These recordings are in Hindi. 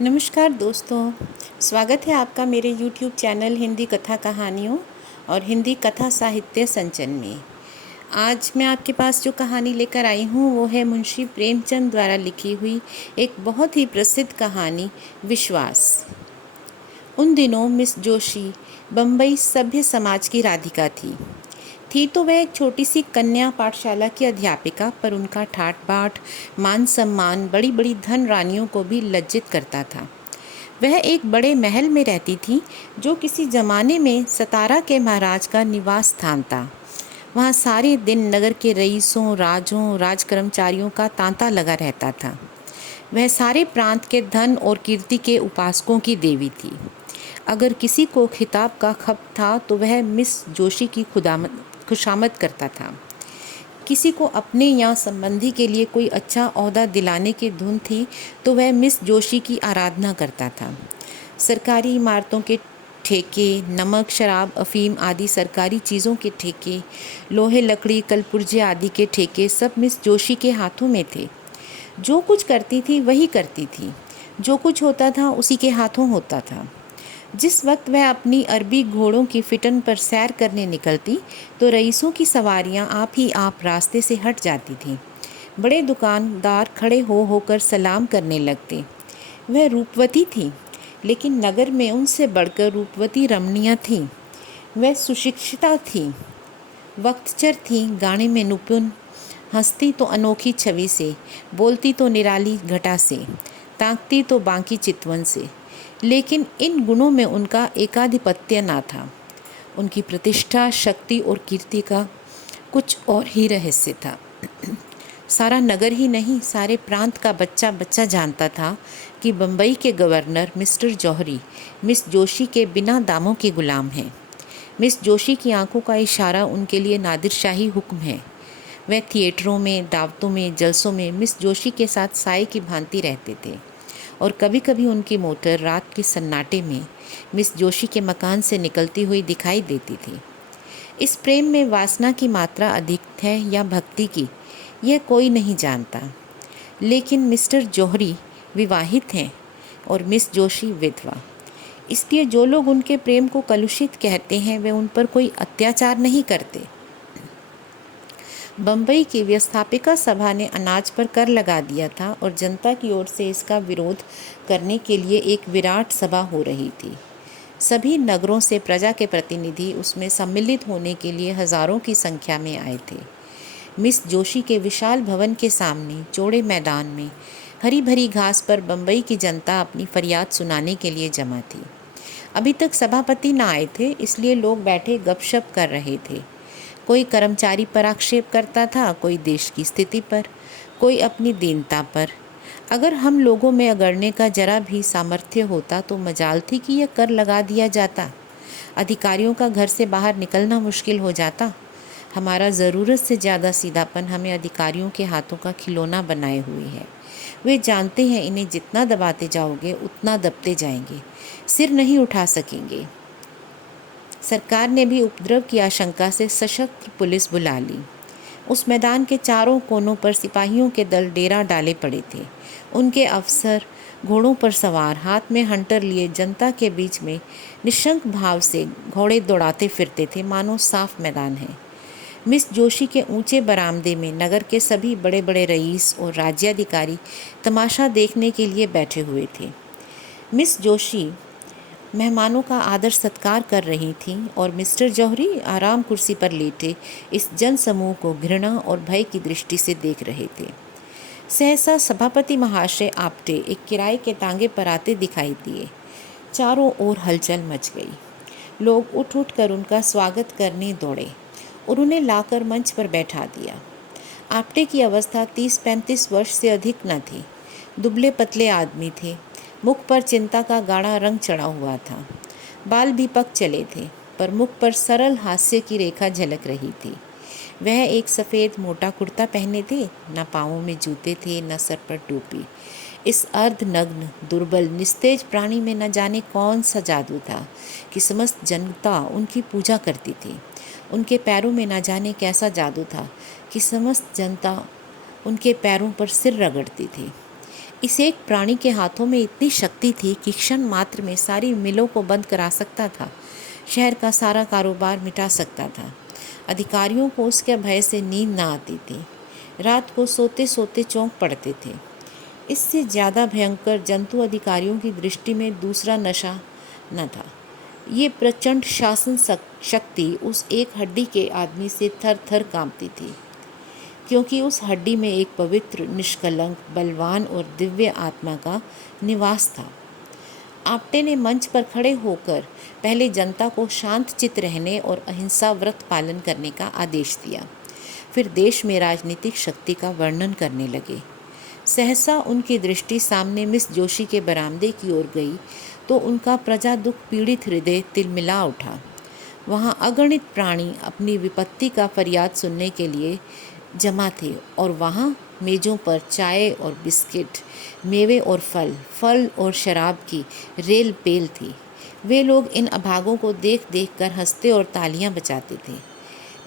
नमस्कार दोस्तों, स्वागत है आपका मेरे YouTube चैनल हिंदी कथा कहानियों और हिंदी कथा साहित्य संचन में। आज मैं आपके पास जो कहानी लेकर आई हूँ वो है मुंशी प्रेमचंद द्वारा लिखी हुई एक बहुत ही प्रसिद्ध कहानी विश्वास। उन दिनों मिस जोशी बम्बई सभ्य समाज की राधिका थी तो वह एक छोटी सी कन्या पाठशाला की अध्यापिका, पर उनका ठाट बाट मान सम्मान बड़ी बड़ी धन रानियों को भी लज्जित करता था। वह एक बड़े महल में रहती थी जो किसी जमाने में सतारा के महाराज का निवास स्थान था। वहाँ सारे दिन नगर के रईसों, राजों, राज कर्मचारियों का तांता लगा रहता था। वह सारे प्रांत के धन और कीर्ति के उपासकों की देवी थी। अगर किसी को खिताब का खप था तो वह मिस जोशी की खुशामद करता था। किसी को अपने या संबंधी के लिए कोई अच्छा ओहदा दिलाने की धुन थी तो वह मिस जोशी की आराधना करता था। सरकारी इमारतों के ठेके, नमक, शराब, अफीम आदि सरकारी चीज़ों के ठेके, लोहे, लकड़ी, कलपुर्जे आदि के ठेके सब मिस जोशी के हाथों में थे। जो कुछ करती थी वही करती थी, जो कुछ होता था उसी के हाथों होता था। जिस वक्त वह अपनी अरबी घोड़ों की फिटन पर सैर करने निकलती तो रईसों की सवारियां आप ही आप रास्ते से हट जाती थीं। बड़े दुकानदार खड़े हो होकर सलाम करने लगते। वह रूपवती थी, लेकिन नगर में उनसे बढ़कर रूपवती रमणियाँ थीं। वह सुशिक्षिता थी, वक्तचर थी, गाने में निपुण, हंसती तो अनोखी छवि से, बोलती तो निराली घटा से, ताकती तो बांकी चितवन से। लेकिन इन गुणों में उनका एकाधिपत्य ना था। उनकी प्रतिष्ठा, शक्ति और कीर्ति का कुछ और ही रहस्य था। सारा नगर ही नहीं, सारे प्रांत का बच्चा बच्चा जानता था कि बम्बई के गवर्नर मिस्टर जौहरी मिस जोशी के बिना दामों के गुलाम हैं। मिस जोशी की आंखों का इशारा उनके लिए नादिरशाही हुक्म है। वह थिएटरों में, दावतों में, जलसों में मिस जोशी के साथ साए की भांति रहते थे और कभी कभी उनकी मोटर रात के सन्नाटे में मिस जोशी के मकान से निकलती हुई दिखाई देती थी। इस प्रेम में वासना की मात्रा अधिक है या भक्ति की, यह कोई नहीं जानता। लेकिन मिस्टर जौहरी विवाहित हैं और मिस जोशी विधवा। इसलिए जो लोग उनके प्रेम को कलुषित कहते हैं वे उन पर कोई अत्याचार नहीं करते। बम्बई की व्यवस्थापिका सभा ने अनाज पर कर लगा दिया था और जनता की ओर से इसका विरोध करने के लिए एक विराट सभा हो रही थी। सभी नगरों से प्रजा के प्रतिनिधि उसमें सम्मिलित होने के लिए हजारों की संख्या में आए थे। मिस जोशी के विशाल भवन के सामने चौड़े मैदान में हरी भरी घास पर बम्बई की जनता अपनी फरियाद सुनाने के लिए जमा थी। अभी तक सभापति न आए थे, इसलिए लोग बैठे गपशप कर रहे थे। कोई कर्मचारी पर आक्षेप करता था, कोई देश की स्थिति पर, कोई अपनी दीनता पर। अगर हम लोगों में अगड़ने का जरा भी सामर्थ्य होता तो मजाल थी कि यह कर लगा दिया जाता। अधिकारियों का घर से बाहर निकलना मुश्किल हो जाता। हमारा ज़रूरत से ज़्यादा सीधापन हमें अधिकारियों के हाथों का खिलौना बनाए हुए है। वे जानते हैं इन्हें जितना दबाते जाओगे उतना दबते जाएंगे, सिर नहीं उठा सकेंगे। सरकार ने भी उपद्रव की आशंका से सशस्त्र पुलिस बुला ली। उस मैदान के चारों कोनों पर सिपाहियों के दल डेरा डाले पड़े थे। उनके अफसर घोड़ों पर सवार, हाथ में हंटर लिए जनता के बीच में निशंक भाव से घोड़े दौड़ाते फिरते थे, मानो साफ मैदान है। मिस जोशी के ऊंचे बरामदे में नगर के सभी बड़े बड़े रईस और राज्याधिकारी तमाशा देखने के लिए बैठे हुए थे। मिस जोशी मेहमानों का आदर सत्कार कर रही थीं और मिस्टर जौहरी आराम कुर्सी पर लेटे इस जनसमूह को घृणा और भय की दृष्टि से देख रहे थे। सहसा सभापति महाशय आपटे एक किराए के तांगे पर आते दिखाई दिए। चारों ओर हलचल मच गई। लोग उठ उठ कर उनका स्वागत करने दौड़े और उन्हें लाकर मंच पर बैठा दिया। आपटे की अवस्था 30-35 वर्ष से अधिक न थी। दुबले पतले आदमी थे। मुख पर चिंता का गाढ़ा रंग चढ़ा हुआ था। बाल भी पक चले थे, पर मुख पर सरल हास्य की रेखा झलक रही थी। वह एक सफ़ेद मोटा कुर्ता पहने थे, न पाँवों में जूते थे, न सर पर टोपी। इस अर्धनग्न, दुर्बल, निस्तेज प्राणी में न जाने कौन सा जादू था कि समस्त जनता उनकी पूजा करती थी। उनके पैरों में न जाने कैसा जादू था कि समस्त जनता उनके पैरों पर सिर रगड़ती थी। इस एक प्राणी के हाथों में इतनी शक्ति थी कि क्षण मात्र में सारी मिलों को बंद करा सकता था, शहर का सारा कारोबार मिटा सकता था। अधिकारियों को उसके भय से नींद न आती थी, रात को सोते सोते चौंक पड़ते थे। इससे ज़्यादा भयंकर जंतु अधिकारियों की दृष्टि में दूसरा नशा न था। ये प्रचंड शासन शक्ति उस एक हड्डी के आदमी से थर थर कांपती थी, क्योंकि उस हड्डी में एक पवित्र, निष्कलंक, बलवान और दिव्य आत्मा का निवास था। आप्टे ने मंच पर खड़े होकर पहले जनता को शांत चित्त रहने और अहिंसा व्रत पालन करने का आदेश दिया। फिर देश में राजनीतिक शक्ति का वर्णन करने लगे। सहसा उनकी दृष्टि सामने मिस जोशी के बरामदे की ओर गई तो उनका प्रजा दुख पीड़ित हृदय तिलमिला उठा। वहाँ अगणित प्राणी अपनी विपत्ति का फरियाद सुनने के लिए जमा थे और वहाँ मेज़ों पर चाय और बिस्किट, मेवे और फल और शराब की रेल पेल थी। वे लोग इन अभागों को देख देख कर हंसते और तालियां बजाते थे।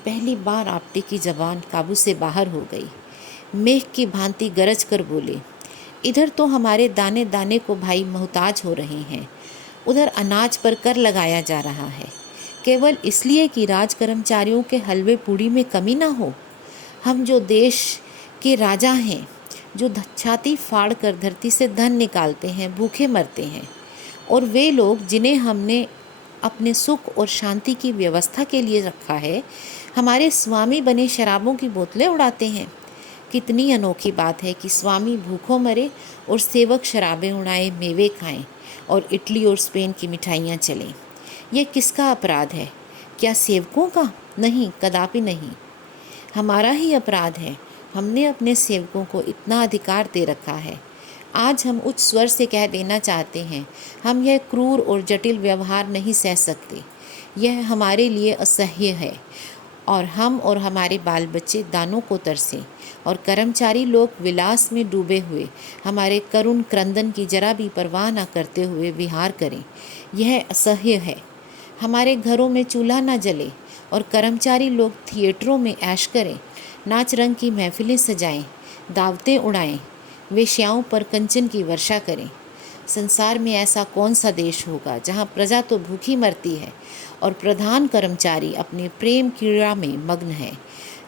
पहली बार आप्टे की जबान काबू से बाहर हो गई। मेघ की भांति गरज कर बोले, इधर तो हमारे दाने दाने को भाई मोहताज हो रहे हैं, उधर अनाज पर कर लगाया जा रहा है, केवल इसलिए कि राज कर्मचारियों के हलवे पूड़ी में कमी ना हो। हम जो देश के राजा हैं, जो छाती फाड़ कर धरती से धन निकालते हैं, भूखे मरते हैं, और वे लोग जिन्हें हमने अपने सुख और शांति की व्यवस्था के लिए रखा है, हमारे स्वामी बने शराबों की बोतलें उड़ाते हैं। कितनी अनोखी बात है कि स्वामी भूखों मरे और सेवक शराबें उड़ाएं, मेवे खाएं और इटली और स्पेन की मिठाइयाँ चलें। यह किसका अपराध है? क्या सेवकों का? नहीं, कदापि नहीं। हमारा ही अपराध है। हमने अपने सेवकों को इतना अधिकार दे रखा है। आज हम उच्च स्वर से कह देना चाहते हैं, हम यह क्रूर और जटिल व्यवहार नहीं सह सकते। यह हमारे लिए असह्य है और हम और हमारे बाल बच्चे दानों को तरसे और कर्मचारी लोग विलास में डूबे हुए हमारे करुण क्रंदन की जरा भी परवाह न करते हुए विहार करें। यह असह्य है। हमारे घरों में चूल्हा न जले और कर्मचारी लोग थिएटरों में ऐश करें, नाच रंग की महफिलें सजाएं, दावतें उड़ाएं, वेश्याओं पर कंचन की वर्षा करें। संसार में ऐसा कौन सा देश होगा जहाँ प्रजा तो भूखी मरती है और प्रधान कर्मचारी अपने प्रेम क्रीड़ा में मग्न है,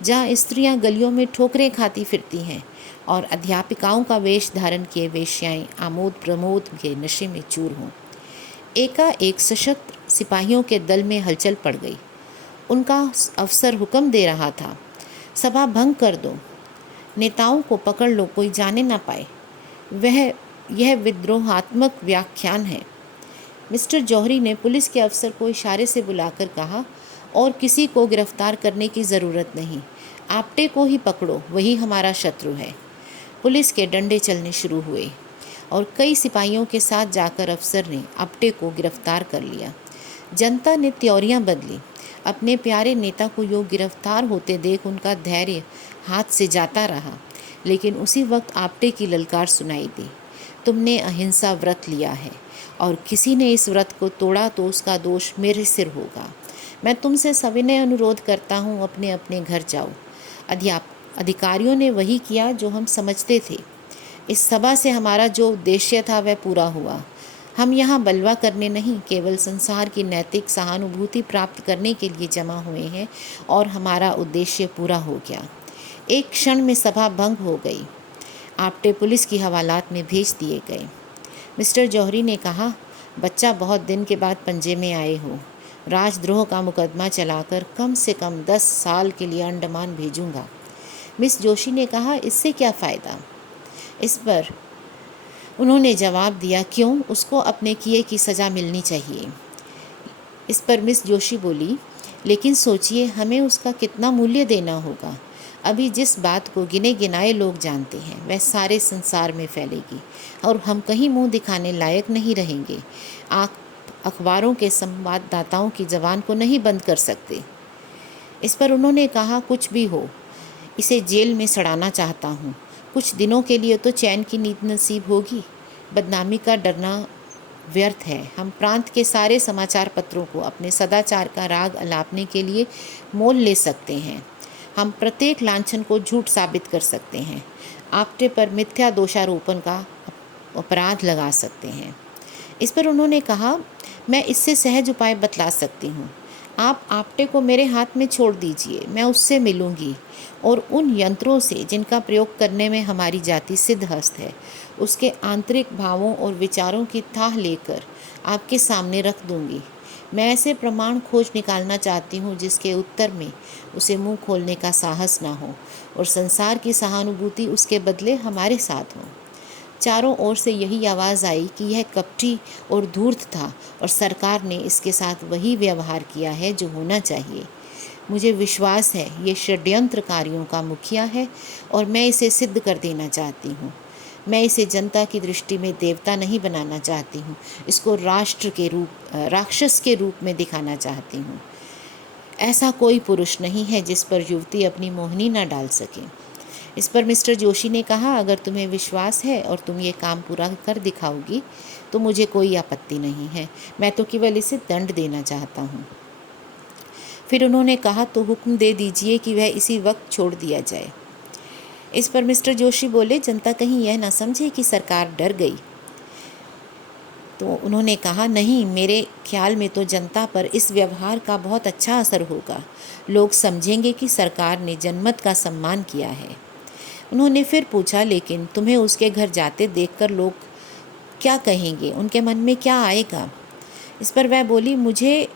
जहाँ स्त्रियाँ गलियों में ठोकरें खाती फिरती हैं और अध्यापिकाओं का वेश धारण किए वेश्याएं आमोद प्रमोद के नशे में चूर हों। एकाएक सशस्त्र सिपाहियों के दल में हलचल पड़ गई। उनका अफसर हुक्म दे रहा था, सभा भंग कर दो, नेताओं को पकड़ लो, कोई जाने ना पाए। यह विद्रोहात्मक व्याख्यान है। मिस्टर जौहरी ने पुलिस के अफसर को इशारे से बुलाकर कहा, और किसी को गिरफ्तार करने की ज़रूरत नहीं, आप्टे को ही पकड़ो, वही हमारा शत्रु है। पुलिस के डंडे चलने शुरू हुए और कई सिपाहियों के साथ जाकर अफसर ने आप्टे को गिरफ्तार कर लिया। जनता ने त्योरियां बदली। अपने प्यारे नेता को योग गिरफ्तार होते देख उनका धैर्य हाथ से जाता रहा, लेकिन उसी वक्त आप्टे की ललकार सुनाई दी, तुमने अहिंसा व्रत लिया है और किसी ने इस व्रत को तोड़ा तो उसका दोष मेरे सिर होगा। मैं तुमसे सविनय अनुरोध करता हूँ, अपने अपने घर जाओ। अधिकारियों ने वही किया जो हम समझते थे। इस सभा से हमारा जो उद्देश्य था वह पूरा हुआ। हम यहाँ बलवा करने नहीं, केवल संसार की नैतिक सहानुभूति प्राप्त करने के लिए जमा हुए हैं और हमारा उद्देश्य पूरा हो गया। एक क्षण में सभा भंग हो गई। आप्टे पुलिस की हवालात में भेज दिए गए। मिस्टर जौहरी ने कहा, बच्चा, बहुत दिन के बाद पंजे में आए हो। राजद्रोह का मुकदमा चलाकर कम से कम 10 साल के लिए अंडमान भेजूंगा। मिस जोशी ने कहा, इससे क्या फ़ायदा? इस पर उन्होंने जवाब दिया, क्यों, उसको अपने किए की सज़ा मिलनी चाहिए। इस पर मिस जोशी बोली, लेकिन सोचिए, हमें उसका कितना मूल्य देना होगा। अभी जिस बात को गिने गिनाए लोग जानते हैं वह सारे संसार में फैलेगी और हम कहीं मुंह दिखाने लायक नहीं रहेंगे। आप अखबारों के संवाददाताओं की ज़बान को नहीं बंद कर सकते। इस पर उन्होंने कहा, कुछ भी हो, इसे जेल में सड़ाना चाहता हूँ। कुछ दिनों के लिए तो चैन की नींद नसीब होगी। बदनामी का डरना व्यर्थ है। हम प्रांत के सारे समाचार पत्रों को अपने सदाचार का राग अलापने के लिए मोल ले सकते हैं। हम प्रत्येक लांछन को झूठ साबित कर सकते हैं। आप्टे पर मिथ्या दोषारोपण का अपराध लगा सकते हैं। इस पर उन्होंने कहा, मैं इससे सहज उपाय बतला सकती हूँ। आप आपटे को मेरे हाथ में छोड़ दीजिए, मैं उससे मिलूँगी और उन यंत्रों से जिनका प्रयोग करने में हमारी जाति सिद्धहस्त है, उसके आंतरिक भावों और विचारों की थाह लेकर आपके सामने रख दूँगी। मैं ऐसे प्रमाण खोज निकालना चाहती हूँ जिसके उत्तर में उसे मुंह खोलने का साहस ना हो और संसार की सहानुभूति उसके बदले हमारे साथ हो। चारों ओर से यही आवाज़ आई कि यह कपटी और धूर्त था और सरकार ने इसके साथ वही व्यवहार किया है जो होना चाहिए। मुझे विश्वास है ये षड्यंत्रकारियों का मुखिया है और मैं इसे सिद्ध कर देना चाहती हूँ। मैं इसे जनता की दृष्टि में देवता नहीं बनाना चाहती हूँ, इसको राक्षस के रूप में दिखाना चाहती हूँ। ऐसा कोई पुरुष नहीं है जिस पर युवती अपनी मोहनी न डाल सके। इस पर मिस्टर जोशी ने कहा, अगर तुम्हें विश्वास है और तुम ये काम पूरा कर दिखाओगी तो मुझे कोई आपत्ति नहीं है, मैं तो केवल इसे दंड देना चाहता हूँ। फिर उन्होंने कहा, तो हुक्म दे दीजिए कि वह इसी वक्त छोड़ दिया जाए। इस पर मिस्टर जोशी बोले, जनता कहीं यह न समझे कि सरकार डर गई। तो उन्होंने कहा, नहीं, मेरे ख्याल में तो जनता पर इस व्यवहार का बहुत अच्छा असर होगा। लोग समझेंगे कि सरकार ने जनमत का सम्मान किया है। उन्होंने फिर पूछा, लेकिन तुम्हें उसके घर जाते देखकर लोग क्या कहेंगे, उनके मन में क्या आएगा? इस पर वह बोली, मुझे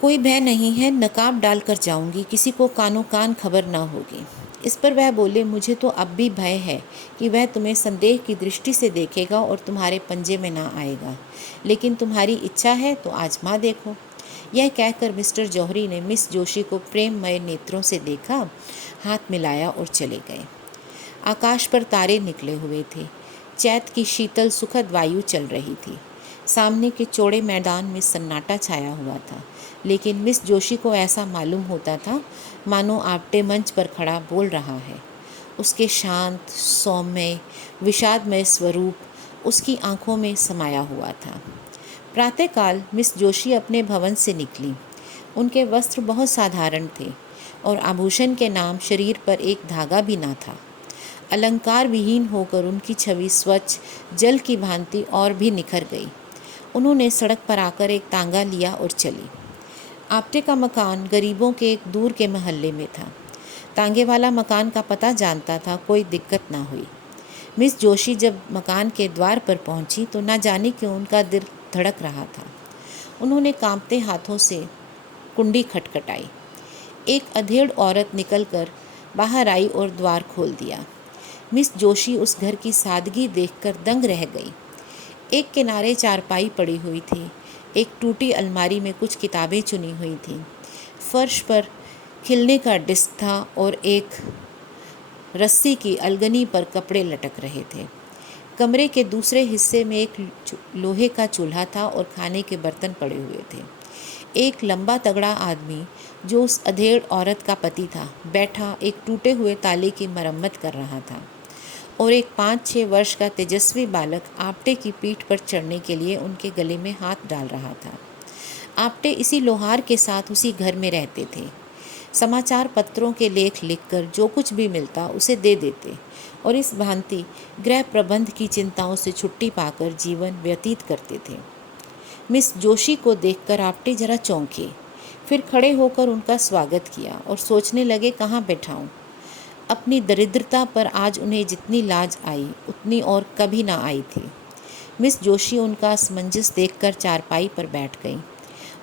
कोई भय नहीं है, नकाब डाल कर जाऊंगी, किसी को कानो कान खबर ना होगी। इस पर वह बोले, मुझे तो अब भी भय है कि वह तुम्हें संदेह की दृष्टि से देखेगा और तुम्हारे पंजे में ना आएगा, लेकिन तुम्हारी इच्छा है तो आजमा देखो। यह कहकर मिस्टर जौहरी ने मिस जोशी को प्रेममय नेत्रों से देखा, हाथ मिलाया और चले गए। आकाश पर तारे निकले हुए थे। चैत की शीतल सुखद वायु चल रही थी। सामने के चौड़े मैदान में सन्नाटा छाया हुआ था, लेकिन मिस जोशी को ऐसा मालूम होता था मानो आपटे मंच पर खड़ा बोल रहा है। उसके शांत, सौम्य, विषादमय स्वरूप उसकी आंखों में समाया हुआ था। प्रातःकाल मिस जोशी अपने भवन से निकली। उनके वस्त्र बहुत साधारण थे और आभूषण के नाम शरीर पर एक धागा भी ना था। अलंकार विहीन होकर उनकी छवि स्वच्छ जल की भांति और भी निखर गई। उन्होंने सड़क पर आकर एक तांगा लिया और चली। आपटे का मकान गरीबों के एक दूर के मोहल्ले में था। तांगे वाला मकान का पता जानता था, कोई दिक्कत ना हुई। मिस जोशी जब मकान के द्वार पर पहुंची तो ना जाने क्यों उनका दिल धड़क रहा था। उन्होंने कांपते हाथों से कुंडी खटखटाई। एक अधेड़ औरत निकलकर बाहर आई और द्वार खोल दिया। मिस जोशी उस घर की सादगी देखकर दंग रह गई। एक किनारे चारपाई पड़ी हुई थी, एक टूटी अलमारी में कुछ किताबें चुनी हुई थीं। फर्श पर खिलने का डिस्क था और एक रस्सी की अलगनी पर कपड़े लटक रहे थे। कमरे के दूसरे हिस्से में एक लोहे का चूल्हा था और खाने के बर्तन पड़े हुए थे। एक लंबा तगड़ा आदमी जो उस अधेड़ औरत का पति था, बैठा एक टूटे हुए ताले की मरम्मत कर रहा था और एक 5-6 वर्ष का तेजस्वी बालक आपटे की पीठ पर चढ़ने के लिए उनके गले में हाथ डाल रहा था। आपटे इसी लोहार के साथ उसी घर में रहते थे। समाचार पत्रों के लेख लिखकर जो कुछ भी मिलता उसे दे देते और इस भांति गृह प्रबंध की चिंताओं से छुट्टी पाकर जीवन व्यतीत करते थे। मिस जोशी को देखकर आपटे जरा चौंके, फिर खड़े होकर उनका स्वागत किया और सोचने लगे कहाँ बैठाऊं। अपनी दरिद्रता पर आज उन्हें जितनी लाज आई उतनी और कभी ना आई थी। मिस जोशी उनका असमंजस देखकर चारपाई पर बैठ गई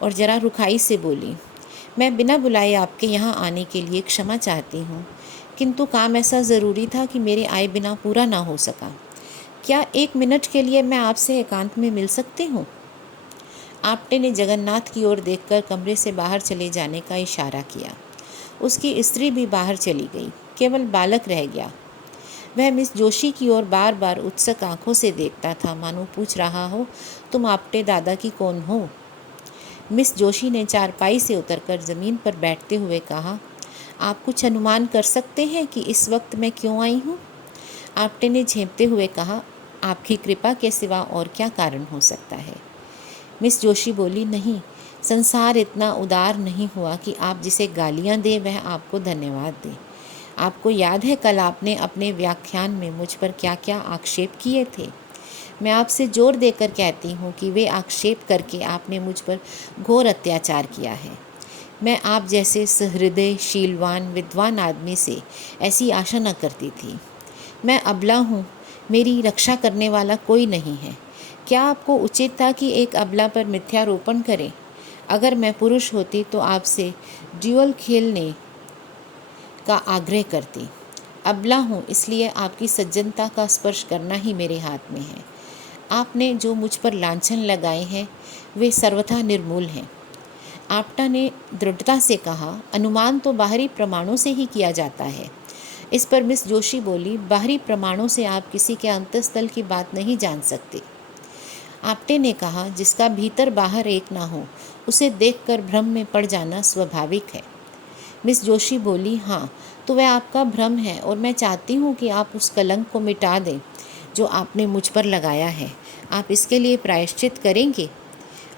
और जरा रुखाई से बोली, मैं बिना बुलाए आपके यहाँ आने के लिए क्षमा चाहती हूँ, किंतु काम ऐसा ज़रूरी था कि मेरे आए बिना पूरा ना हो सका। क्या 1 मिनट के लिए मैं आपसे एकांत में मिल सकती हूँ? आपटे ने जगन्नाथ की ओर देखकर कमरे से बाहर चले जाने का इशारा किया। उसकी स्त्री भी बाहर चली गई, केवल बालक रह गया। वह मिस जोशी की ओर बार बार उत्सुक आंखों से देखता था, मानो पूछ रहा हो, तुम आपटे दादा की कौन हो? मिस जोशी ने चारपाई से उतरकर ज़मीन पर बैठते हुए कहा, आप कुछ अनुमान कर सकते हैं कि इस वक्त मैं क्यों आई हूँ? आपटे ने झेंपते हुए कहा, आपकी कृपा के सिवा और क्या कारण हो सकता है? मिस जोशी बोली, नहीं, संसार इतना उदार नहीं हुआ कि आप जिसे गालियाँ दें वह आपको धन्यवाद दे। आपको याद है कल आपने अपने व्याख्यान में मुझ पर क्या क्या आक्षेप किए थे। मैं आपसे जोर देकर कहती हूँ कि वे आक्षेप करके आपने मुझ पर घोर अत्याचार किया है। मैं आप जैसे सहृदय शीलवान विद्वान आदमी से ऐसी आशा न करती थी। मैं अबला हूँ, मेरी रक्षा करने वाला कोई नहीं है। क्या आपको उचित था कि एक अबला पर मिथ्यारोपण करें? अगर मैं पुरुष होती तो आपसे ड्यूअल खेलने का आग्रह करती। अबला हूँ इसलिए आपकी सज्जनता का स्पर्श करना ही मेरे हाथ में है। आपने जो मुझ पर लांछन लगाए हैं वे सर्वथा निर्मूल हैं। आप्टा ने दृढ़ता से कहा, अनुमान तो बाहरी प्रमाणों से ही किया जाता है। इस पर मिस जोशी बोली, बाहरी प्रमाणों से आप किसी के अंतःस्थल की बात नहीं जान सकते। आप्टे ने कहा, जिसका भीतर बाहर एक ना हो उसे देखकर भ्रम में पड़ जाना स्वाभाविक है। मिस जोशी बोली, हाँ तो वह आपका भ्रम है और मैं चाहती हूँ कि आप उस कलंक को मिटा दें जो आपने मुझ पर लगाया है। आप इसके लिए प्रायश्चित करेंगे?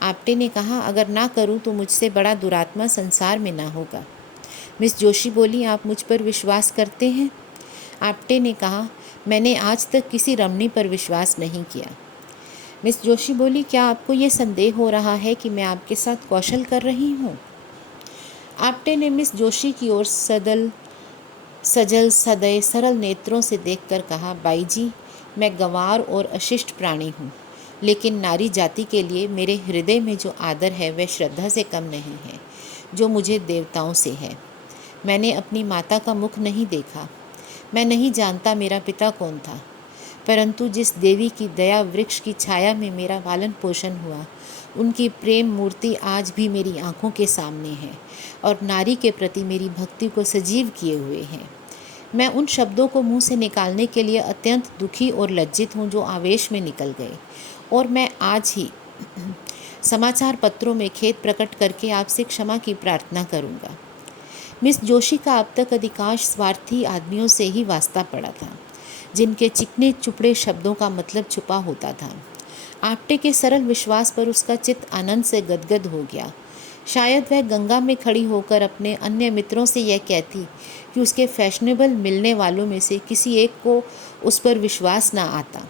आप्टे ने कहा, अगर ना करूँ तो मुझसे बड़ा दुरात्मा संसार में ना होगा। मिस जोशी बोली, आप मुझ पर विश्वास करते हैं? आप्टे ने कहा, मैंने आज तक किसी रमणी पर विश्वास नहीं किया। मिस जोशी बोली, क्या आपको ये संदेह हो रहा है कि मैं आपके साथ कौशल कर रही हूँ? आप्टे ने मिस जोशी की ओर सजल सदैव सरल नेत्रों से देखकर कहा, बाई जी, मैं गंवार और अशिष्ट प्राणी हूँ, लेकिन नारी जाति के लिए मेरे हृदय में जो आदर है वह श्रद्धा से कम नहीं है जो मुझे देवताओं से है। मैंने अपनी माता का मुख नहीं देखा, मैं नहीं जानता मेरा पिता कौन था, परंतु जिस देवी की दया वृक्ष की छाया में मेरा पालन पोषण हुआ उनकी प्रेम मूर्ति आज भी मेरी आंखों के सामने है और नारी के प्रति मेरी भक्ति को सजीव किए हुए हैं। मैं उन शब्दों को मुंह से निकालने के लिए अत्यंत दुखी और लज्जित हूँ जो आवेश में निकल गए, और मैं आज ही समाचार पत्रों में खेद प्रकट करके आपसे क्षमा की प्रार्थना करूँगा। मिस जोशी का अब तक अधिकांश स्वार्थी आदमियों से ही वास्ता पड़ा था, जिनके चिकने चुपड़े शब्दों का मतलब छुपा होता था। आप्टे के सरल विश्वास पर उसका चित्त आनंद से गदगद हो गया। शायद वह गंगा में खड़ी होकर अपने अन्य मित्रों से यह कहती कि उसके फैशनेबल मिलने वालों में से किसी एक को उस पर विश्वास न आता।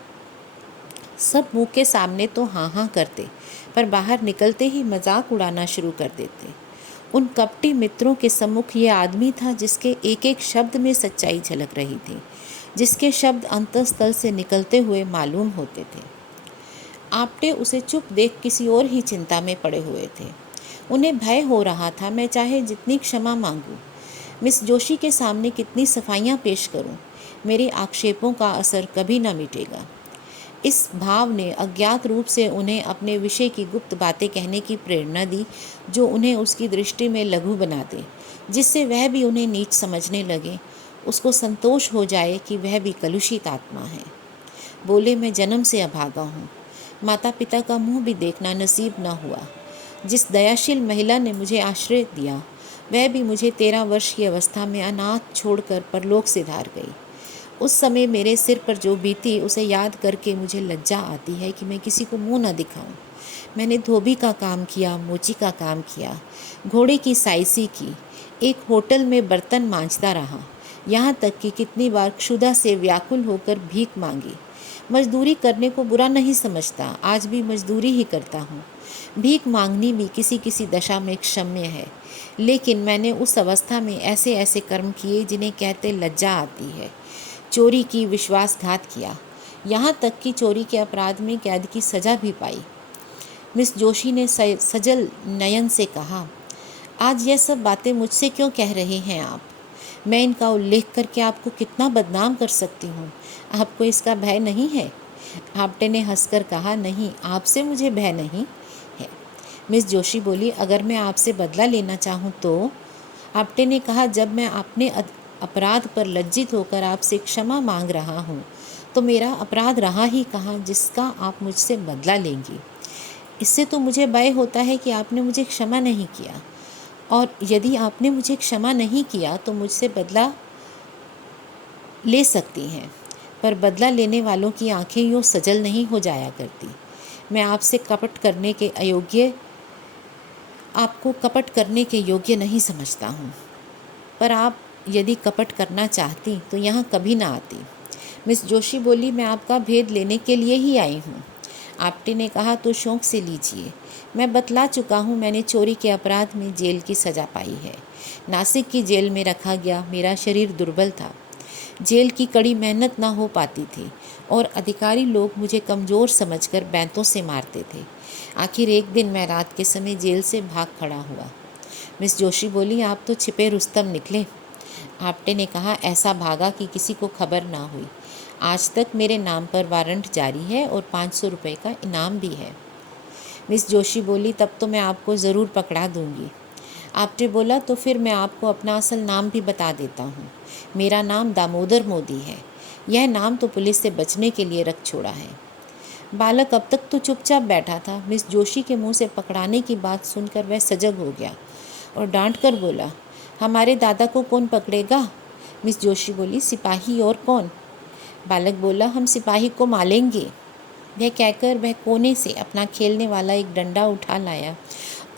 सब मुंह के सामने तो हाँ हाँ करते, पर बाहर निकलते ही मजाक उड़ाना शुरू कर देते। उन कपटी मित्रों के सम्मुख ये आदमी था जिसके एक एक शब्द में सच्चाई झलक रही थी, जिसके शब्द अंतःस्थल से निकलते हुए मालूम होते थे। आप्टे उसे चुप देख किसी और ही चिंता में पड़े हुए थे। उन्हें भय हो रहा था, मैं चाहे जितनी क्षमा मांगूं, मिस जोशी के सामने कितनी सफाइयाँ पेश करूं, मेरे आक्षेपों का असर कभी न मिटेगा। इस भाव ने अज्ञात रूप से उन्हें अपने विषय की गुप्त बातें कहने की प्रेरणा दी, जो उन्हें उसकी दृष्टि में लघु बना दे, जिससे वह भी उन्हें नीच समझने लगे, उसको संतोष हो जाए कि वह भी कलुषित आत्मा है। बोले, मैं जन्म से अभागा हूँ, माता पिता का मुंह भी देखना नसीब न हुआ। जिस दयाशील महिला ने मुझे आश्रय दिया वह भी मुझे 13 वर्ष की अवस्था में अनाथ छोड़कर परलोक से धार गई। उस समय मेरे सिर पर जो बीती उसे याद करके मुझे लज्जा आती है कि मैं किसी को मुंह न दिखाऊं। मैंने धोबी का काम किया, मोची का काम किया, घोड़े की साइसी की, एक होटल में बर्तन मांजता रहा, यहाँ तक कि कितनी बार क्षुधा से व्याकुल होकर भीख मांगी। मजदूरी करने को बुरा नहीं समझता, आज भी मजदूरी ही करता हूँ। भीख मांगनी भी किसी किसी दशा में क्षम्य है, लेकिन मैंने उस अवस्था में ऐसे ऐसे कर्म किए जिन्हें कहते लज्जा आती है। चोरी की, विश्वासघात किया, यहाँ तक कि चोरी के अपराध में कैद की सज़ा भी पाई। मिस जोशी ने सजल नयन से कहा, आज यह सब बातें मुझसे क्यों कह रहे हैं आप? मैं इनका उल्लेख करके आपको कितना बदनाम कर सकती हूँ, आपको इसका भय नहीं है? आप्टे ने हंसकर कहा, नहीं, आपसे मुझे भय नहीं है। मिस जोशी बोली, अगर मैं आपसे बदला लेना चाहूँ तो? आप्टे ने कहा, जब मैं अपने अपराध पर लज्जित होकर आपसे क्षमा मांग रहा हूँ तो मेरा अपराध रहा ही कहाँ जिसका आप मुझसे बदला लेंगी। इससे तो मुझे भय होता है कि आपने मुझे क्षमा नहीं किया, और यदि आपने मुझे क्षमा नहीं किया तो मुझसे बदला ले सकती हैं, पर बदला लेने वालों की आंखें यूँ सजल नहीं हो जाया करती। मैं आपको कपट करने के योग्य नहीं समझता हूँ, पर आप यदि कपट करना चाहती तो यहाँ कभी ना आती। मिस जोशी बोली, मैं आपका भेद लेने के लिए ही आई हूँ। आप्टे ने कहा, तो शौक से लीजिए। मैं बतला चुका हूँ, मैंने चोरी के अपराध में जेल की सज़ा पाई है। नासिक की जेल में रखा गया। मेरा शरीर दुर्बल था। जेल की कड़ी मेहनत ना हो पाती थी और अधिकारी लोग मुझे कमज़ोर समझकर बैंतों से मारते थे। आखिर एक दिन मैं रात के समय जेल से भाग खड़ा हुआ। मिस जोशी बोली, आप तो छिपे रुस्तम निकले। आप्टे ने कहा, ऐसा भागा कि किसी को खबर ना हुई। आज तक मेरे नाम पर वारंट जारी है और 500 रुपये का इनाम भी है। मिस जोशी बोली, तब तो मैं आपको ज़रूर पकड़ा दूंगी। आप्टे बोला, तो फिर मैं आपको अपना असल नाम भी बता देता हूँ। मेरा नाम दामोदर मोदी है। यह नाम तो पुलिस से बचने के लिए रख छोड़ा है। बालक अब तक तो चुपचाप बैठा था। मिस जोशी के मुंह से पकड़ाने की बात सुनकर वह सजग हो गया और डांट कर बोला, हमारे दादा को कौन पकड़ेगा? मिस जोशी बोली, सिपाही और कौन? बालक बोला, हम सिपाही को मारेंगे। वह कहकर वह कोने से अपना खेलने वाला एक डंडा उठा लाया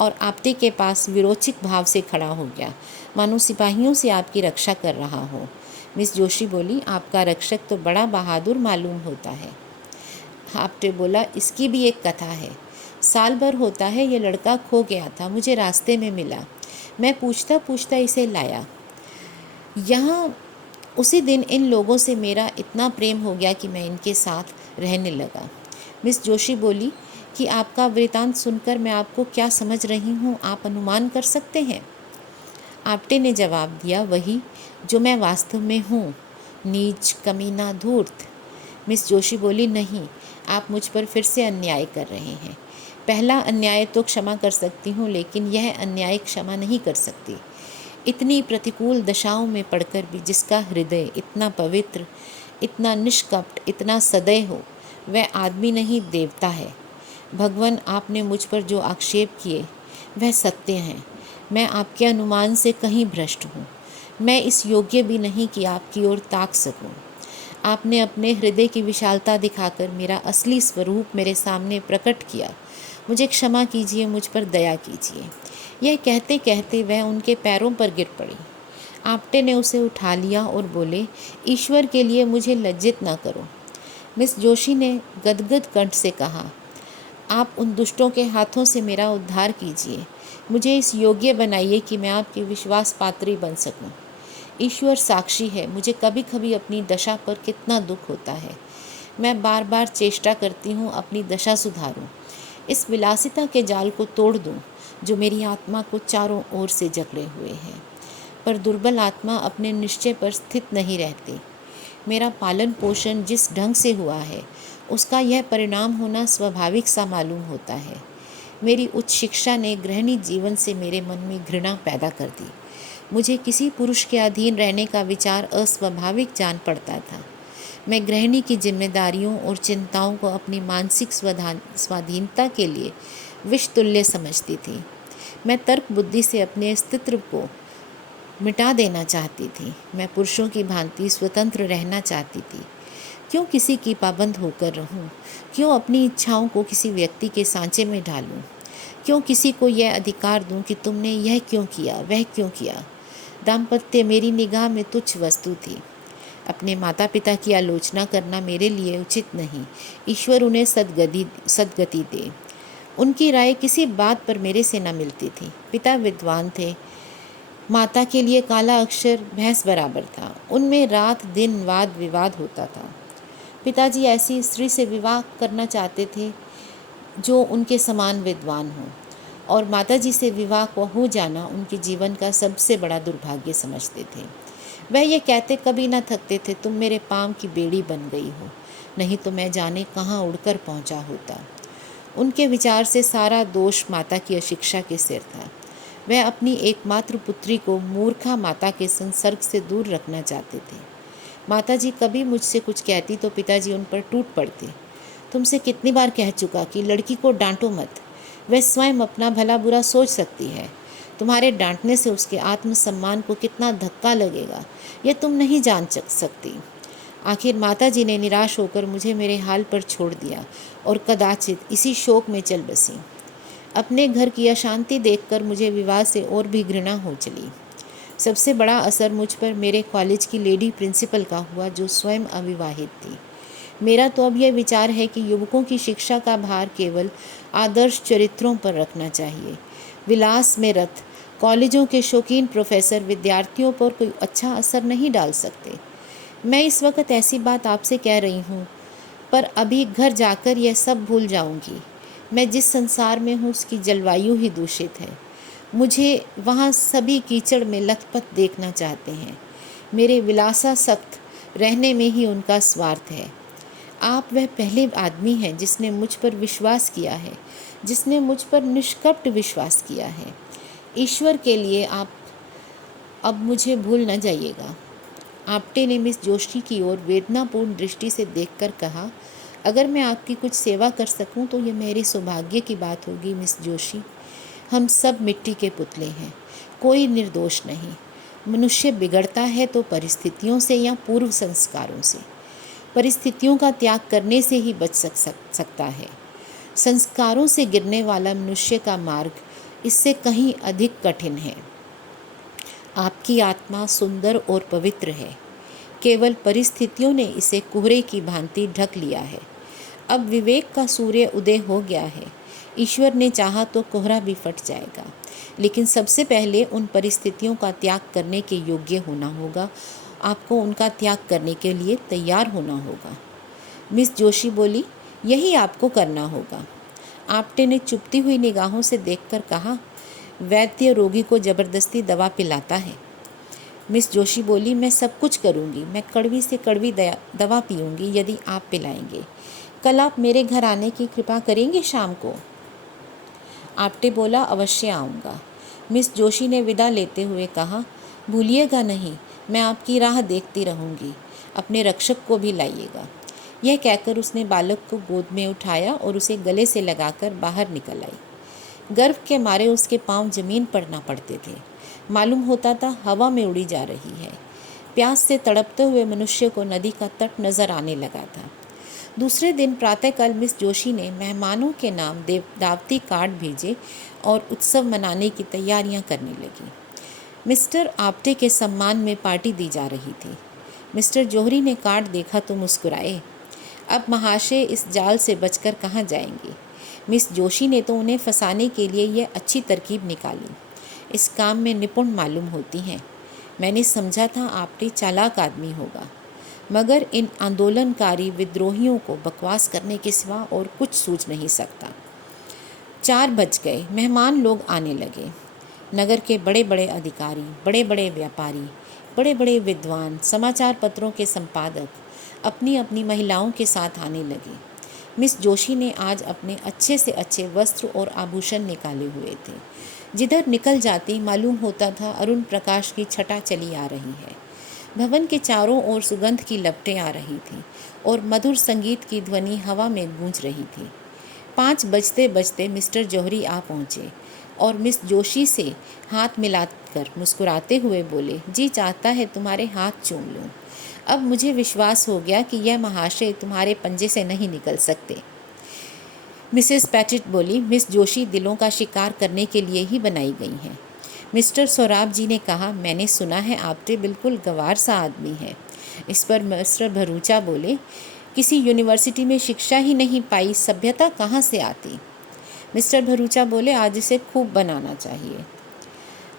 और आप्टे के पास विरोचिक भाव से खड़ा हो गया, मानो सिपाहियों से आपकी रक्षा कर रहा हो। मिस जोशी बोली, आपका रक्षक तो बड़ा बहादुर मालूम होता है। आप्टे बोला, इसकी भी एक कथा है। साल भर होता है ये लड़का खो गया था, मुझे रास्ते में मिला। मैं पूछता पूछता इसे लाया। यहाँ उसी दिन इन लोगों से मेरा इतना प्रेम हो गया कि मैं इनके साथ रहने लगा। मिस जोशी बोली कि आपका वृतांत सुनकर मैं आपको क्या समझ रही हूँ, आप अनुमान कर सकते हैं? आप्टे ने जवाब दिया, वही जो मैं वास्तव में हूँ, नीच, कमीना, धूर्त। मिस जोशी बोली, नहीं, आप मुझ पर फिर से अन्याय कर रहे हैं। पहला अन्याय तो क्षमा कर सकती हूँ, लेकिन यह अन्याय क्षमा नहीं कर सकती। इतनी प्रतिकूल दशाओं में पड़कर भी जिसका हृदय इतना पवित्र, इतना निष्कपट, इतना सदय हो, वह आदमी नहीं देवता है। भगवान, आपने मुझ पर जो आक्षेप किए वह सत्य हैं। मैं आपके अनुमान से कहीं भ्रष्ट हूँ। मैं इस योग्य भी नहीं कि आपकी ओर ताक सकूँ। आपने अपने हृदय की विशालता दिखाकर मेरा असली स्वरूप मेरे सामने प्रकट किया। मुझे क्षमा कीजिए, मुझ पर दया कीजिए। यह कहते कहते वह उनके पैरों पर गिर पड़ी। आप्टे ने उसे उठा लिया और बोले, ईश्वर के लिए मुझे लज्जित न करो। मिस जोशी ने गदगद कंठ से कहा, आप उन दुष्टों के हाथों से मेरा उद्धार कीजिए। मुझे इस योग्य बनाइए कि मैं आपकी विश्वास पात्री बन सकूं। ईश्वर साक्षी है, मुझे कभी कभी अपनी दशा पर कितना दुख होता है। मैं बार बार चेष्टा करती हूँ अपनी दशा सुधारूं, इस विलासिता के जाल को तोड़ दूं जो मेरी आत्मा को चारों ओर से जकड़े हुए हैं। पर दुर्बल आत्मा अपने निश्चय पर स्थित नहीं रहती। मेरा पालन पोषण जिस ढंग से हुआ है उसका यह परिणाम होना स्वाभाविक सा मालूम होता है। मेरी उच्च शिक्षा ने गृहिणी जीवन से मेरे मन में घृणा पैदा कर दी। मुझे किसी पुरुष के अधीन रहने का विचार अस्वाभाविक जान पड़ता था। मैं गृहिणी की जिम्मेदारियों और चिंताओं को अपनी मानसिक स्वाधीनता के लिए विषतुल्य समझती थी। मैं तर्क बुद्धि से अपने अस्तित्व को मिटा देना चाहती थी। मैं पुरुषों की भांति स्वतंत्र रहना चाहती थी। क्यों किसी की पाबंद होकर रहूं? क्यों अपनी इच्छाओं को किसी व्यक्ति के सांचे में ढालूं? क्यों किसी को यह अधिकार दूं कि तुमने यह क्यों किया, वह क्यों किया? दाम्पत्य मेरी निगाह में तुच्छ वस्तु थी। अपने माता पिता की आलोचना करना मेरे लिए उचित नहीं। ईश्वर उन्हें सद्गति दे। उनकी राय किसी बात पर मेरे से न मिलती थी। पिता विद्वान थे, माता के लिए काला अक्षर भैंस बराबर था। उनमें रात दिन वाद विवाद होता था। पिताजी ऐसी स्त्री से विवाह करना चाहते थे जो उनके समान विद्वान हो, और माताजी से विवाह को हो जाना उनके जीवन का सबसे बड़ा दुर्भाग्य समझते थे। वह ये कहते कभी न थकते थे, तुम मेरे पाँव की बेड़ी बन गई हो, नहीं तो मैं जाने कहाँ उड़कर पहुँचा होता। उनके विचार से सारा दोष माता की अशिक्षा के सिर था। वह अपनी एकमात्र पुत्री को मूर्खा माता के संसर्ग से दूर रखना चाहते थे। माताजी कभी मुझसे कुछ कहती तो पिताजी उन पर टूट पड़ते। तुमसे कितनी बार कह चुका कि लड़की को डांटो मत, वह स्वयं अपना भला बुरा सोच सकती है। तुम्हारे डांटने से उसके आत्मसम्मान को कितना धक्का लगेगा यह तुम नहीं जान सकती। आखिर माताजी ने निराश होकर मुझे मेरे हाल पर छोड़ दिया और कदाचित इसी शोक में चल बसी। अपने घर की अशांति देखकर मुझे विवाह से और भी घृणा हो चली। सबसे बड़ा असर मुझ पर मेरे कॉलेज की लेडी प्रिंसिपल का हुआ, जो स्वयं अविवाहित थी। मेरा तो अब यह विचार है कि युवकों की शिक्षा का भार केवल आदर्श चरित्रों पर रखना चाहिए। विलास में रत कॉलेजों के शौकीन प्रोफेसर विद्यार्थियों पर कोई अच्छा असर नहीं डाल सकते। मैं इस वक्त ऐसी बात आपसे कह रही हूँ, पर अभी घर जाकर यह सब भूल जाऊँगी। मैं जिस संसार में हूँ उसकी जलवायु ही दूषित है। मुझे वहाँ सभी कीचड़ में लथपथ देखना चाहते हैं। मेरे विलासासक्त रहने में ही उनका स्वार्थ है। आप वह पहले आदमी हैं जिसने मुझ पर विश्वास किया है, जिसने मुझ पर निष्कपट विश्वास किया है। ईश्वर के लिए आप अब मुझे भूल न जाइएगा। आप्टे ने मिस जोशी की ओर वेदनापूर्ण दृष्टि से देखकर कहा, अगर मैं आपकी कुछ सेवा कर सकूं तो यह मेरे सौभाग्य की बात होगी मिस जोशी। हम सब मिट्टी के पुतले हैं, कोई निर्दोष नहीं। मनुष्य बिगड़ता है तो परिस्थितियों से या पूर्व संस्कारों से। परिस्थितियों का त्याग करने से ही बच सकता है। संस्कारों से गिरने वाला मनुष्य का मार्ग इससे कहीं अधिक कठिन है। आपकी आत्मा सुंदर और पवित्र है, केवल परिस्थितियों ने इसे कोहरे की भांति ढक लिया है। अब विवेक का सूर्य उदय हो गया है। ईश्वर ने चाहा तो कोहरा भी फट जाएगा, लेकिन सबसे पहले उन परिस्थितियों का त्याग करने के योग्य होना होगा। आपको उनका त्याग करने के लिए तैयार होना होगा। मिस जोशी बोली, यही आपको करना होगा। आप्टे ने चुपती हुई निगाहों से देखकर कहा, वैद्य रोगी को जबरदस्ती दवा पिलाता है। मिस जोशी बोली, मैं सब कुछ करूंगी। मैं कड़वी से कड़वी दवा पीऊँगी यदि आप पिलाएंगे। कल आप मेरे घर आने की कृपा करेंगे शाम को? आप्टे बोला, अवश्य आऊँगा। मिस जोशी ने विदा लेते हुए कहा, भूलिएगा नहीं, मैं आपकी राह देखती रहूँगी। अपने रक्षक को भी लाइएगा। यह कहकर उसने बालक को गोद में उठाया और उसे गले से लगाकर बाहर निकल आई। गर्व के मारे उसके पांव जमीन पर ना पड़ते थे। मालूम होता था हवा में उड़ी जा रही है। प्यास से तड़पते हुए मनुष्य को नदी का तट नजर आने लगा था। दूसरे दिन प्रातःकाल मिस जोशी ने मेहमानों के नाम दावती कार्ड भेजे और उत्सव मनाने की तैयारियां करने लगी। मिस्टर आप्टे के सम्मान में पार्टी दी जा रही थी। मिस्टर जौहरी ने कार्ड देखा तो मुस्कुराए। अब महाशय इस जाल से बचकर कहाँ जाएंगे? मिस जोशी ने तो उन्हें फंसाने के लिए यह अच्छी तरकीब निकाली। इस काम में निपुण मालूम होती हैं। मैंने समझा था आप्टे चालाक आदमी होगा, मगर इन आंदोलनकारी विद्रोहियों को बकवास करने के सिवा और कुछ सूझ नहीं सकता। 4 बज गए। मेहमान लोग आने लगे। नगर के बड़े बड़े अधिकारी, बड़े बड़े व्यापारी, बड़े बड़े विद्वान, समाचार पत्रों के संपादक अपनी अपनी महिलाओं के साथ आने लगे। मिस जोशी ने आज अपने अच्छे से अच्छे वस्त्र और आभूषण निकाले हुए थे। जिधर निकल जाती मालूम होता था अरुण प्रकाश की छटा चली आ रही है। भवन के चारों ओर सुगंध की लपटें आ रही थीं और मधुर संगीत की ध्वनि हवा में गूंज रही थी। 5 बजते बजते मिस्टर जौहरी आ पहुँचे और मिस जोशी से हाथ मिलाकर मुस्कुराते हुए बोले, जी चाहता है तुम्हारे हाथ चूम लूँ। अब मुझे विश्वास हो गया कि यह महाशय तुम्हारे पंजे से नहीं निकल सकते। मिसेस पैटिट बोली, मिस जोशी दिलों का शिकार करने के लिए ही बनाई गई हैं। मिस्टर सौराब जी ने कहा, मैंने सुना है आप्टे बिल्कुल गंवार सा आदमी है। इस पर मिस्टर भरूचा बोले, किसी यूनिवर्सिटी में शिक्षा ही नहीं पाई, सभ्यता कहाँ से आती? मिस्टर भरूचा बोले, आज इसे खूब बनाना चाहिए।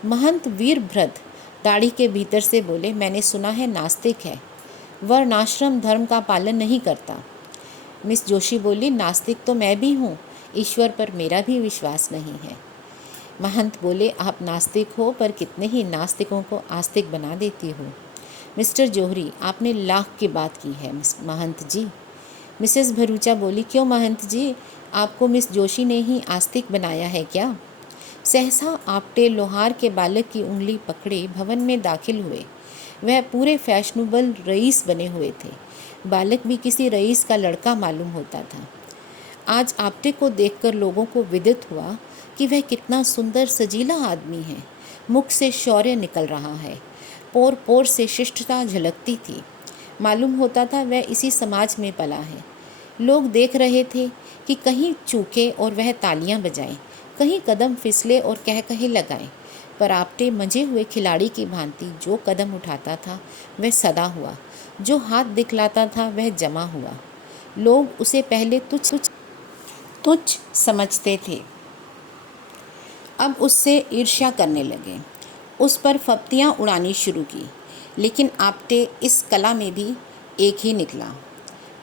महंत वीरभद्र दाढ़ी के भीतर से बोले, मैंने सुना है नास्तिक है, वर्णाश्रम धर्म का पालन नहीं करता। मिस जोशी बोली, नास्तिक तो मैं भी हूँ, ईश्वर पर मेरा भी विश्वास नहीं है। महंत बोले, आप नास्तिक हो पर कितने ही नास्तिकों को आस्तिक बना देती हो। मिस्टर जौहरी, आपने लाख की बात की है महंत जी। मिसेस भरूचा बोली, क्यों महंत जी, आपको मिस जोशी ने ही आस्तिक बनाया है क्या? सहसा आप्टे लोहार के बालक की उंगली पकड़े भवन में दाखिल हुए। वह पूरे फैशनेबल रईस बने हुए थे। बालक भी किसी रईस का लड़का मालूम होता था। आज आप्टे को देखकर लोगों को विदित हुआ कि वह कितना सुंदर सजीला आदमी है। मुख से शौर्य निकल रहा है, पोर पोर से शिष्टता झलकती थी। मालूम होता था वह इसी समाज में पला है। लोग देख रहे थे कि कहीं चूके और वह तालियां बजाए, कहीं कदम फिसले और कह कहे लगाए। पर आपटे मंझे हुए खिलाड़ी की भांति जो कदम उठाता था वह सदा हुआ, जो हाथ दिखलाता था वह जमा हुआ। लोग उसे पहले तुच्छ समझते थे, अब उससे ईर्ष्या करने लगे, उस पर फप्तियाँ उड़ानी शुरू की। लेकिन आपटे इस कला में भी एक ही निकला।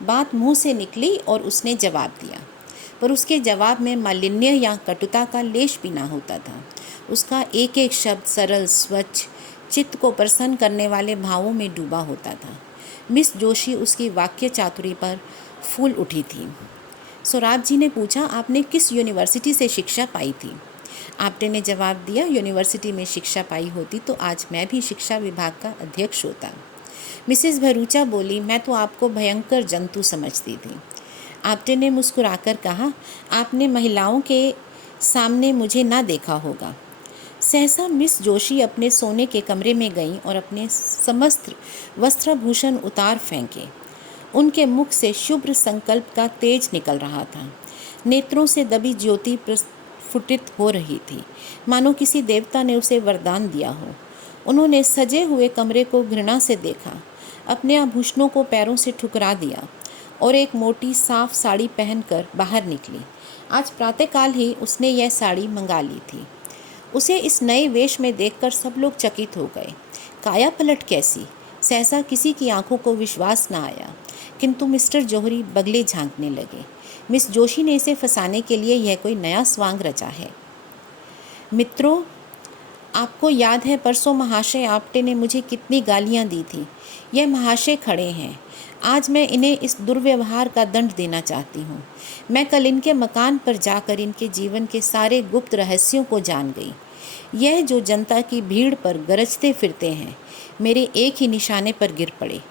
बात मुंह से निकली और उसने जवाब दिया, पर उसके जवाब में मालिन्य या कटुता का लेश भी ना होता था। उसका एक एक शब्द सरल, स्वच्छ, चित्त को प्रसन्न करने वाले भावों में डूबा होता था। मिस जोशी उसकी वाक्य चातुरी पर फूल उठी थी। सोराब जी ने पूछा, आपने किस यूनिवर्सिटी से शिक्षा पाई थी? आपटे ने जवाब दिया, यूनिवर्सिटी में शिक्षा पाई होती तो आज मैं भी शिक्षा विभाग का अध्यक्ष होता। मिसेस भरूचा बोली, मैं तो आपको भयंकर जंतु समझती थी। आपटे ने मुस्कुराकर कहा, आपने महिलाओं के सामने मुझे ना देखा होगा। सहसा मिस जोशी अपने सोने के कमरे में गईं और अपने समस्त वस्त्रभूषण उतार फेंके। उनके मुख से शुभ्र संकल्प का तेज निकल रहा था। नेत्रों से दबी ज्योति प्रस्फुटित हो रही थी, मानो किसी देवता ने उसे वरदान दिया हो। उन्होंने सजे हुए कमरे को घृणा से देखा, अपने आभूषणों को पैरों से ठुकरा दिया और एक मोटी साफ साड़ी पहनकर बाहर निकली। आज प्रातःकाल ही उसने यह साड़ी मंगा ली थी। उसे इस नए वेश में देखकर सब लोग चकित हो गए। काया पलट कैसी! सहसा किसी की आंखों को विश्वास न आया, किंतु मिस्टर जौहरी बगले झांकने लगे। मिस जोशी ने इसे फंसाने के लिए यह कोई नया स्वांग रचा है। मित्रों, आपको याद है परसों महाशय आपटे ने मुझे कितनी गालियां दी थी। यह महाशय खड़े हैं, आज मैं इन्हें इस दुर्व्यवहार का दंड देना चाहती हूँ। मैं कल इनके मकान पर जाकर इनके जीवन के सारे गुप्त रहस्यों को जान गई। यह जो जनता की भीड़ पर गरजते फिरते हैं, मेरे एक ही निशाने पर गिर पड़े।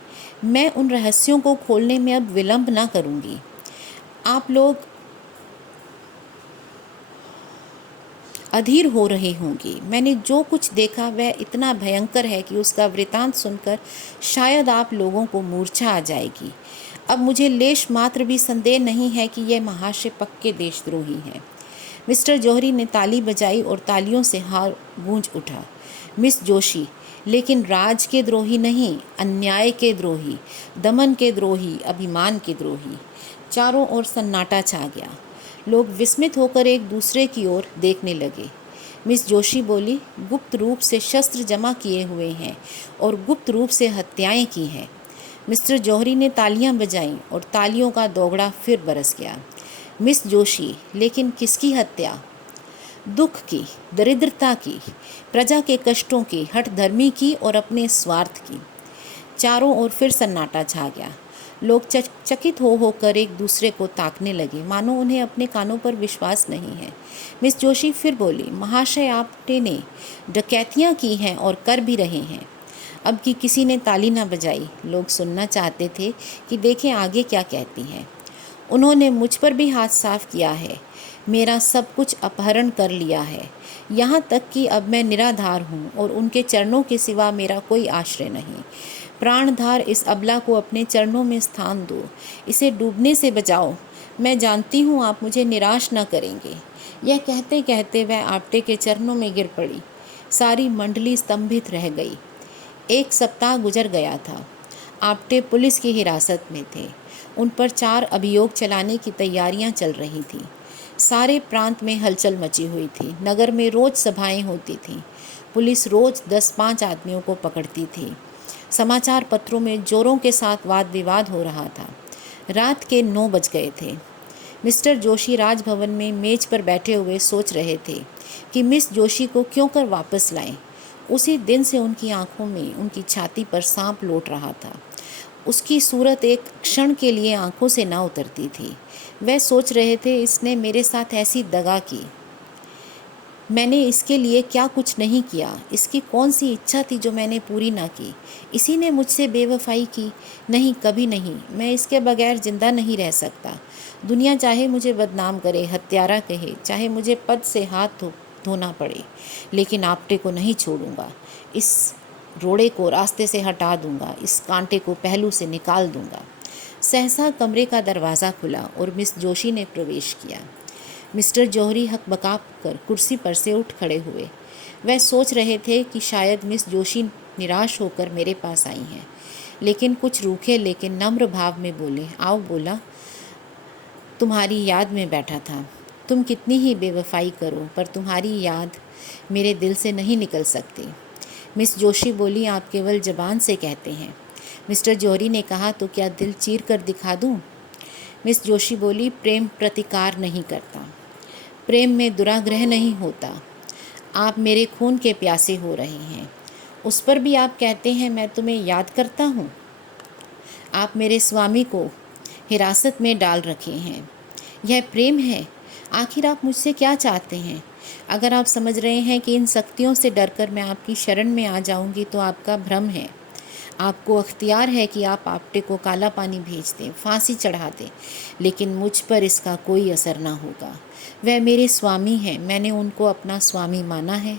मैं उन रहस्यों को खोलने में अब विलंब ना करूँगी। आप लोग अधीर हो रही होंगी। मैंने जो कुछ देखा वह इतना भयंकर है कि उसका वृतांत सुनकर शायद आप लोगों को मूर्छा आ जाएगी। अब मुझे लेश मात्र भी संदेह नहीं है कि यह महाशय पक्के देशद्रोही हैं। मिस्टर जौहरी ने ताली बजाई और तालियों से हार गूंज उठा। मिस जोशी, लेकिन राज के द्रोही नहीं, अन्याय के द्रोही, दमन के द्रोही, अभिमान के द्रोही। चारों ओर सन्नाटा छा गया। लोग विस्मित होकर एक दूसरे की ओर देखने लगे। मिस जोशी बोली, गुप्त रूप से शस्त्र जमा किए हुए हैं और गुप्त रूप से हत्याएं की हैं। मिस्टर जौहरी ने तालियां बजाईं और तालियों का दोगड़ा फिर बरस गया। मिस जोशी, लेकिन किसकी हत्या? दुख की, दरिद्रता की, प्रजा के कष्टों की, हठधर्मी की और अपने स्वार्थ की। चारों ओर फिर सन्नाटा छा गया। लोग चकित हो होकर एक दूसरे को ताकने लगे, मानो उन्हें अपने कानों पर विश्वास नहीं है। मिस जोशी फिर बोली, महाशय आपने डकैतियाँ की हैं और कर भी रहे हैं। अब कि किसी ने ताली ना बजाई। लोग सुनना चाहते थे कि देखें आगे क्या कहती हैं। उन्होंने मुझ पर भी हाथ साफ किया है, मेरा सब कुछ अपहरण कर लिया है, यहाँ तक कि अब मैं निराधार हूँ और उनके चरणों के सिवा मेरा कोई आश्रय नहीं। प्राणधार इस अबला को अपने चरणों में स्थान दो, इसे डूबने से बचाओ। मैं जानती हूँ आप मुझे निराश न करेंगे। यह कहते कहते वह आपटे के चरणों में गिर पड़ी। सारी मंडली स्तंभित रह गई। 1 सप्ताह गुजर गया था। आपटे पुलिस की हिरासत में थे। उन पर 4 अभियोग चलाने की तैयारियां चल रही थीं। सारे प्रांत में हलचल मची हुई थी। नगर में रोज सभाएं होती थीं। पुलिस रोज 10-5 आदमियों को पकड़ती थी। समाचार पत्रों में जोरों के साथ वाद विवाद हो रहा था। रात के 9 बज गए थे। मिस्टर जोशी राजभवन में मेज पर बैठे हुए सोच रहे थे कि मिस जोशी को क्यों कर वापस लाएं। उसी दिन से उनकी आंखों में, उनकी छाती पर सांप लौट रहा था। उसकी सूरत एक क्षण के लिए आंखों से ना उतरती थी। वह सोच रहे थे, इसने मेरे साथ ऐसी दगा की, मैंने इसके लिए क्या कुछ नहीं किया। इसकी कौन सी इच्छा थी जो मैंने पूरी ना की। इसी ने मुझसे बेवफाई की। नहीं, कभी नहीं। मैं इसके बगैर जिंदा नहीं रह सकता। दुनिया चाहे मुझे बदनाम करे, हत्यारा कहे, चाहे मुझे पद से हाथ धोना पड़े, लेकिन आपटे को नहीं छोड़ूंगा। इस रोड़े को रास्ते से हटा दूंगा, इस कांटे को पहलू से निकाल दूंगा। सहसा कमरे का दरवाज़ा खुला और मिस जोशी ने प्रवेश किया। मिस्टर जौहरी हकबकाप कर कुर्सी पर से उठ खड़े हुए। वह सोच रहे थे कि शायद मिस जोशी निराश होकर मेरे पास आई हैं, लेकिन कुछ रूखे लेकिन नम्र भाव में बोले, आओ। बोला, तुम्हारी याद में बैठा था। तुम कितनी ही बेवफाई करो, पर तुम्हारी याद मेरे दिल से नहीं निकल सकती। मिस जोशी बोली, आप केवल ज़बान से कहते हैं। मिस्टर जौहरी ने कहा, तो क्या दिल चीर कर दिखा दूं? मिस जोशी बोली, प्रेम प्रतिकार नहीं करता, प्रेम में दुराग्रह नहीं होता। आप मेरे खून के प्यासे हो रहे हैं, उस पर भी आप कहते हैं मैं तुम्हें याद करता हूँ। आप मेरे स्वामी को हिरासत में डाल रखे हैं। यह प्रेम है? आखिर आप मुझसे क्या चाहते हैं? अगर आप समझ रहे हैं कि इन शक्तियों से डरकर मैं आपकी शरण में आ जाऊंगी तो आपका भ्रम है। आपको अख्तियार है कि आप आपटे को काला पानी भेज दें, फांसी चढ़ा दें, लेकिन मुझ पर इसका कोई असर ना होगा। वह मेरे स्वामी हैं, मैंने उनको अपना स्वामी माना है।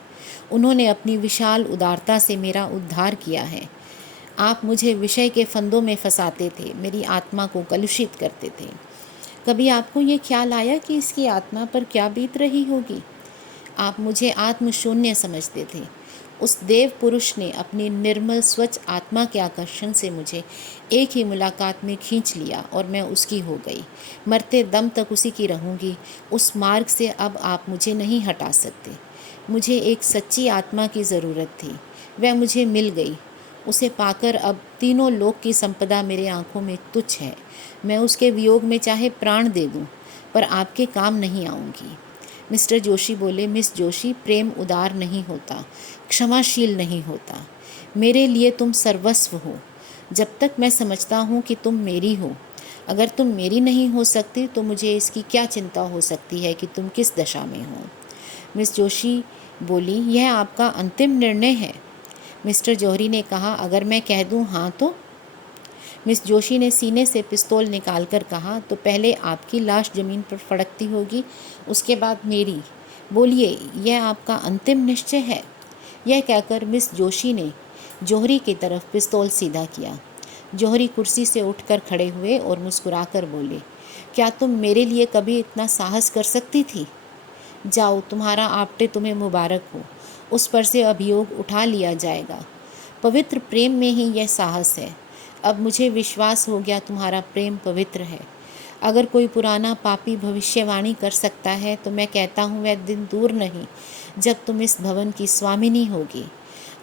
उन्होंने अपनी विशाल उदारता से मेरा उद्धार किया है। आप मुझे विषय के फंदों में फंसाते थे, मेरी आत्मा को कलुषित करते थे। कभी आपको ये ख्याल आया कि इसकी आत्मा पर क्या बीत रही होगी? आप मुझे आत्मशून्य समझते थे। उस देव पुरुष ने अपनी निर्मल स्वच्छ आत्मा के आकर्षण से मुझे एक ही मुलाकात में खींच लिया और मैं उसकी हो गई। मरते दम तक उसी की रहूँगी। उस मार्ग से अब आप मुझे नहीं हटा सकते। मुझे एक सच्ची आत्मा की ज़रूरत थी, वह मुझे मिल गई। उसे पाकर अब तीनों लोक की संपदा मेरे आँखों में तुच्छ है। मैं उसके वियोग में चाहे प्राण दे दूँ, पर आपके काम नहीं आऊँगी। मिस्टर जोशी बोले, मिस जोशी, प्रेम उदार नहीं होता, क्षमाशील नहीं होता। मेरे लिए तुम सर्वस्व हो, जब तक मैं समझता हूँ कि तुम मेरी हो। अगर तुम मेरी नहीं हो सकती तो मुझे इसकी क्या चिंता हो सकती है कि तुम किस दशा में हो। मिस जोशी बोली, यह आपका अंतिम निर्णय है? मिस्टर जौहरी ने कहा, अगर मैं कह दूँ हाँ तो? मिस जोशी ने सीने से पिस्तौल निकालकर कहा, तो पहले आपकी लाश ज़मीन पर फड़कती होगी, उसके बाद मेरी। बोलिए, यह आपका अंतिम निश्चय है? यह कहकर मिस जोशी ने जौहरी की तरफ पिस्तौल सीधा किया। जौहरी कुर्सी से उठकर खड़े हुए और मुस्कुराकर बोले, क्या तुम मेरे लिए कभी इतना साहस कर सकती थी? जाओ, तुम्हारा आपटे तुम्हें मुबारक हो, उस पर से अभियोग उठा लिया जाएगा। पवित्र प्रेम में ही यह साहस है। अब मुझे विश्वास हो गया तुम्हारा प्रेम पवित्र है। अगर कोई पुराना पापी भविष्यवाणी कर सकता है तो मैं कहता हूँ वह दिन दूर नहीं जब तुम इस भवन की स्वामिनी होगी।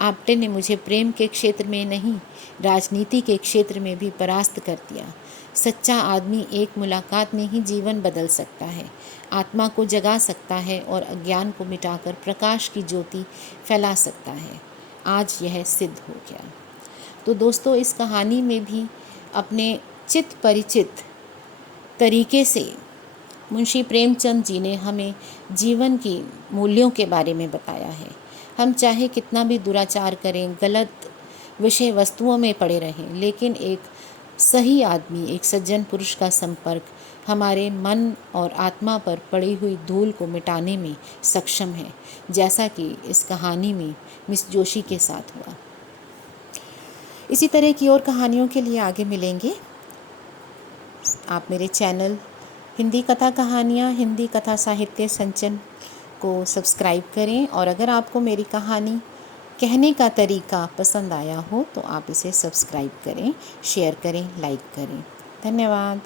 आपटे ने मुझे प्रेम के क्षेत्र में नहीं, राजनीति के क्षेत्र में भी परास्त कर दिया। सच्चा आदमी एक मुलाकात में ही जीवन बदल सकता है, आत्मा को जगा सकता है और अज्ञान को मिटाकर प्रकाश की ज्योति फैला सकता है। आज यह सिद्ध हो गया। तो दोस्तों, इस कहानी में भी अपने चित परिचित तरीके से मुंशी प्रेमचंद जी ने हमें जीवन की मूल्यों के बारे में बताया है। हम चाहे कितना भी दुराचार करें, गलत विषय वस्तुओं में पड़े रहें, लेकिन एक सही आदमी, एक सज्जन पुरुष का संपर्क हमारे मन और आत्मा पर पड़ी हुई धूल को मिटाने में सक्षम है, जैसा कि इस कहानी में मिस जोशी के साथ हुआ। इसी तरह की और कहानियों के लिए आगे मिलेंगे। आप मेरे चैनल हिंदी कथा कहानियाँ, हिंदी कथा साहित्य संचन को सब्सक्राइब करें, और अगर आपको मेरी कहानी कहने का तरीका पसंद आया हो तो आप इसे सब्सक्राइब करें, शेयर करें, लाइक करें। धन्यवाद।